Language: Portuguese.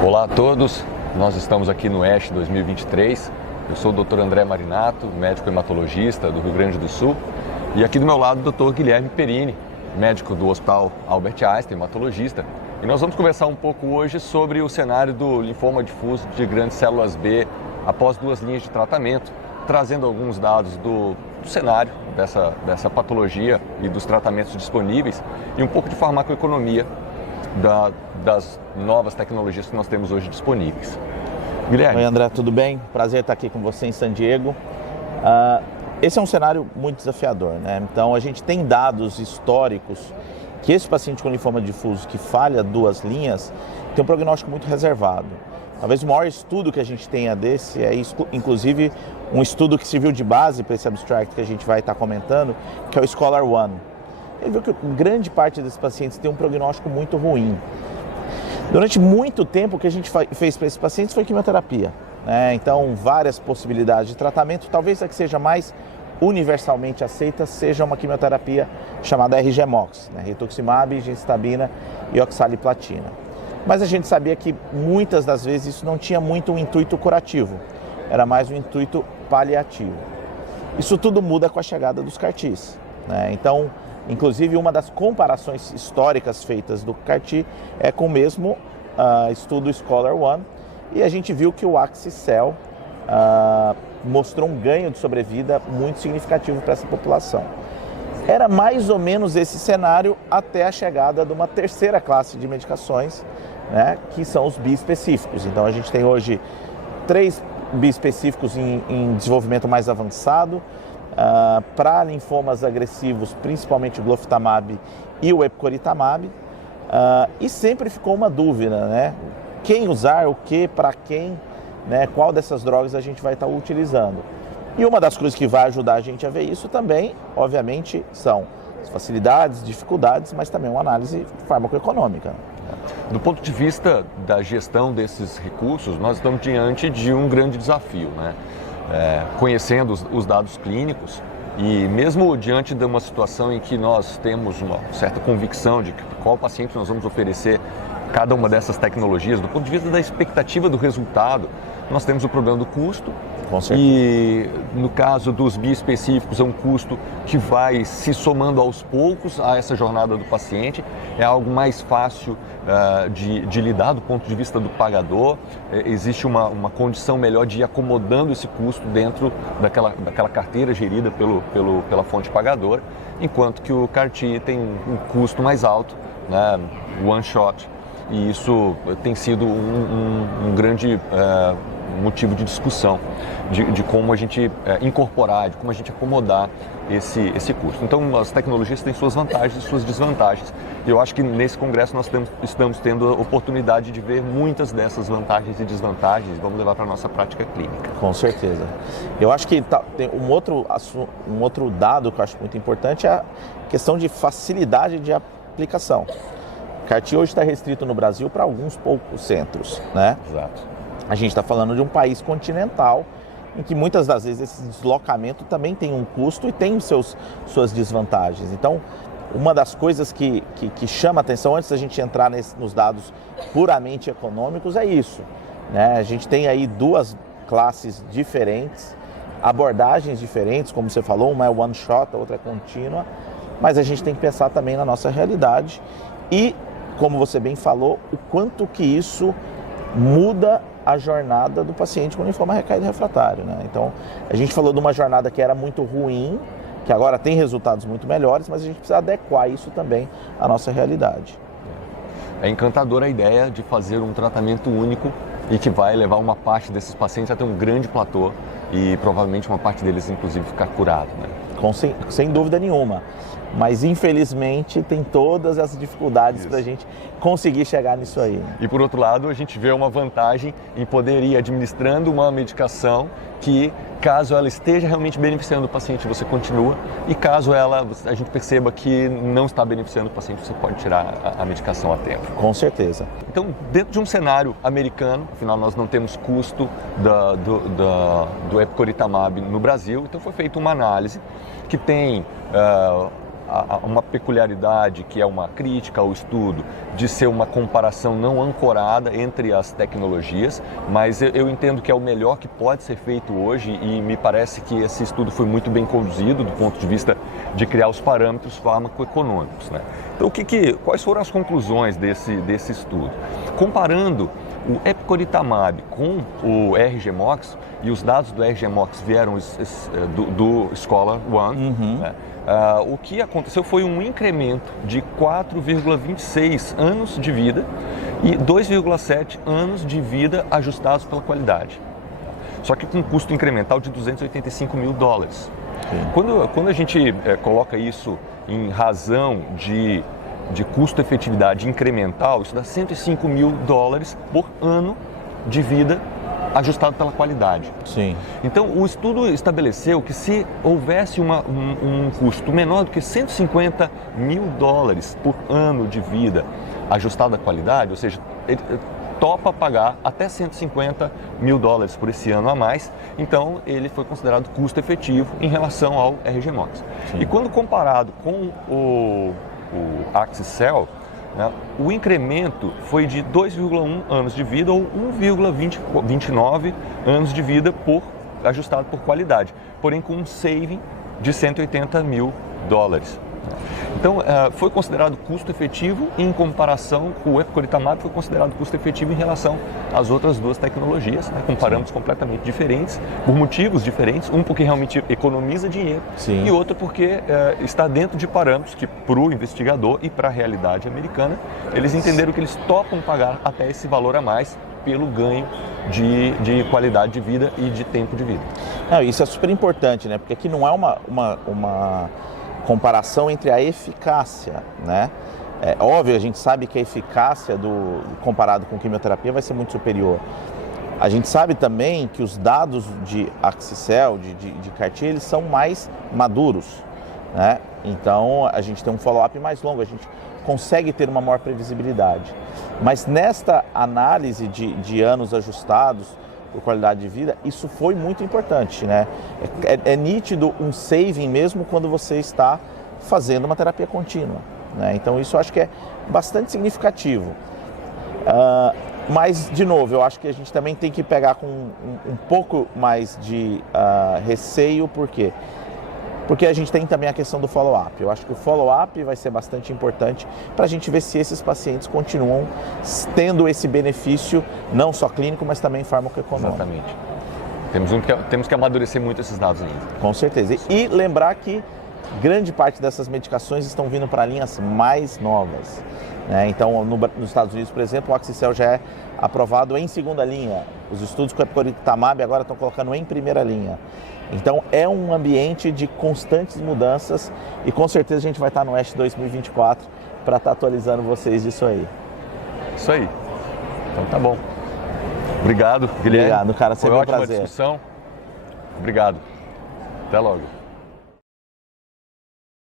Olá a todos, nós estamos aqui no ASH 2023. Eu sou o Dr. André Marinato, médico hematologista do Rio Grande do Sul, e aqui do meu lado o Dr. Guilherme Perini, médico do Hospital Albert Einstein, hematologista. E nós vamos conversar um pouco hoje sobre o cenário do linfoma difuso de grandes células B após 2 linhas de tratamento, trazendo alguns dados do cenário dessa patologia e dos tratamentos disponíveis e um pouco de farmacoeconomia das novas tecnologias que nós temos hoje disponíveis. Guilherme. Oi, André, tudo bem? Prazer estar aqui com você em San Diego. Esse é um cenário muito desafiador, né? Então, a gente tem dados históricos que esse paciente com linfoma difuso que falha 2 linhas tem um prognóstico muito reservado. Talvez o maior estudo que a gente tenha desse é, inclusive, um estudo que serviu de base para esse abstract que a gente vai estar comentando, que é o Scholar One. Ele viu que grande parte desses pacientes tem um prognóstico muito ruim. Durante muito tempo, o que a gente fez para esses pacientes foi quimioterapia, né? Então, várias possibilidades de tratamento. Talvez a que seja mais universalmente aceita seja uma quimioterapia chamada RGMOX, né? Rituximab, gemcitabina e oxaliplatina. Mas a gente sabia que muitas das vezes isso não tinha muito um intuito curativo, era mais um intuito paliativo. Isso tudo muda com a chegada dos CAR-Ts, né? Então, inclusive, uma das comparações históricas feitas do CAR-T é com o mesmo estudo Scholar One, e a gente viu que o Axi-cel mostrou um ganho de sobrevida muito significativo para essa população. Era mais ou menos esse cenário até a chegada de uma terceira classe de medicações, né, que são os biespecíficos. Então, a gente tem hoje 3 biespecíficos em desenvolvimento mais avançado, para linfomas agressivos, principalmente o glofitamab e o epcoritamab, e sempre ficou uma dúvida, né? Quem usar, o que, para quem, né? Qual dessas drogas a gente vai estar utilizando. E uma das coisas que vai ajudar a gente a ver isso também, obviamente, são as facilidades, dificuldades, mas também uma análise farmacoeconômica. Do ponto de vista da gestão desses recursos, nós estamos diante de um grande desafio, né? Conhecendo os dados clínicos e mesmo diante de uma situação em que nós temos uma certa convicção de qual paciente nós vamos oferecer cada uma dessas tecnologias, do ponto de vista da expectativa do resultado, nós temos o problema do custo. Com certeza. E no caso dos biespecíficos é um custo que vai se somando aos poucos a essa jornada do paciente, é algo mais fácil de lidar do ponto de vista do pagador, existe uma condição melhor de ir acomodando esse custo dentro daquela carteira gerida pela fonte pagadora, enquanto que o CAR-T tem um custo mais alto, né, one shot, e isso tem sido um grande motivo de discussão de como a gente incorporar, de como a gente acomodar esse custo. Então, as tecnologias têm suas vantagens e suas desvantagens. E eu acho que nesse congresso nós estamos tendo a oportunidade de ver muitas dessas vantagens e desvantagens e vamos levar para a nossa prática clínica. Com certeza. Eu acho que tem um outro dado que eu acho muito importante é a questão de facilidade de aplicação. O CAR-T hoje está restrito no Brasil para alguns poucos centros, né? Exato. A gente está falando de um país continental em que muitas das vezes esse deslocamento também tem um custo e tem suas desvantagens. Então, uma das coisas que chama atenção antes da gente entrar nos dados puramente econômicos é isso, né? A gente tem aí 2 classes diferentes, abordagens diferentes, como você falou, uma é one shot, a outra é contínua, mas a gente tem que pensar também na nossa realidade e, como você bem falou, o quanto que isso muda a jornada do paciente com linfoma recaído refratário, né? Então, a gente falou de uma jornada que era muito ruim, que agora tem resultados muito melhores, mas a gente precisa adequar isso também à nossa realidade. É encantadora a ideia de fazer um tratamento único e que vai levar uma parte desses pacientes a ter um grande platô e provavelmente uma parte deles, inclusive, ficar curado, né? Sem dúvida nenhuma. Mas, infelizmente, tem todas as dificuldades para a gente conseguir chegar nisso aí. E, por outro lado, a gente vê uma vantagem em poder ir administrando uma medicação que, caso ela esteja realmente beneficiando o paciente, você continua. E caso a gente perceba que não está beneficiando o paciente, você pode tirar a medicação a tempo. Com certeza. Então, dentro de um cenário americano, afinal nós não temos custo do epcoritamab no Brasil, então foi feita uma análise que tem uma peculiaridade que é uma crítica ao estudo de ser uma comparação não ancorada entre as tecnologias, mas eu entendo que é o melhor que pode ser feito hoje e me parece que esse estudo foi muito bem conduzido do ponto de vista de criar os parâmetros farmacoeconômicos, né? Então, quais foram as conclusões desse estudo? Comparando o epcoritamab com o RGMOX, e os dados do RGMOX vieram do Scholar One, né? O que aconteceu foi um incremento de 4,26 anos de vida e 2,7 anos de vida ajustados pela qualidade. Só que com um custo incremental de $285 mil. Quando a gente coloca isso em razão de custo-efetividade incremental, isso dá $105 mil por ano de vida ajustado pela qualidade. Sim. Então, o estudo estabeleceu que se houvesse um custo menor do que $150 mil por ano de vida ajustado à qualidade, ou seja, ele topa pagar até $150 mil por esse ano a mais, então ele foi considerado custo efetivo em relação ao RGMOX. E quando comparado com o Axicel, né, o incremento foi de 2,1 anos de vida ou 1,29 anos de vida ajustado por qualidade, porém com um saving de $180 mil. Então, foi considerado custo efetivo em comparação com o epcoritamab, foi considerado custo efetivo em relação às outras duas tecnologias, né, com parâmetros completamente diferentes, por motivos diferentes, um porque realmente economiza dinheiro e outro porque está dentro de parâmetros que, para o investigador e para a realidade americana, eles entenderam que eles topam pagar até esse valor a mais pelo ganho de qualidade de vida e de tempo de vida. Não, isso é super importante, né? Porque aqui não é uma comparação entre a eficácia, né? É óbvio, a gente sabe que a eficácia comparado com quimioterapia vai ser muito superior. A gente sabe também que os dados de Axicel, de CAR-T, eles são mais maduros, né? Então a gente tem um follow-up mais longo, a gente consegue ter uma maior previsibilidade. Mas nesta análise de anos ajustados por qualidade de vida, isso foi muito importante, né? É nítido um saving mesmo quando você está fazendo uma terapia contínua, né? Então isso eu acho que é bastante significativo. Mas, de novo, eu acho que a gente também tem que pegar com um pouco mais de receio, por quê? Porque a gente tem também a questão do follow-up. Eu acho que o follow-up vai ser bastante importante para a gente ver se esses pacientes continuam tendo esse benefício, não só clínico, mas também farmacoeconômico. Exatamente. Temos que amadurecer muito esses dados ainda. Com certeza. E lembrar que grande parte dessas medicações estão vindo para linhas mais novas, né? Então, nos Estados Unidos, por exemplo, o Axicel já é aprovado em segunda linha. Os estudos com o epcoritamab agora estão colocando em primeira linha. Então é um ambiente de constantes mudanças e com certeza a gente vai estar no ASH 2024 para estar atualizando vocês disso aí. Isso aí. Então tá bom. Obrigado, Guilherme. Obrigado, cara. Sempre um prazer. Foi ótima discussão. Obrigado. Até logo.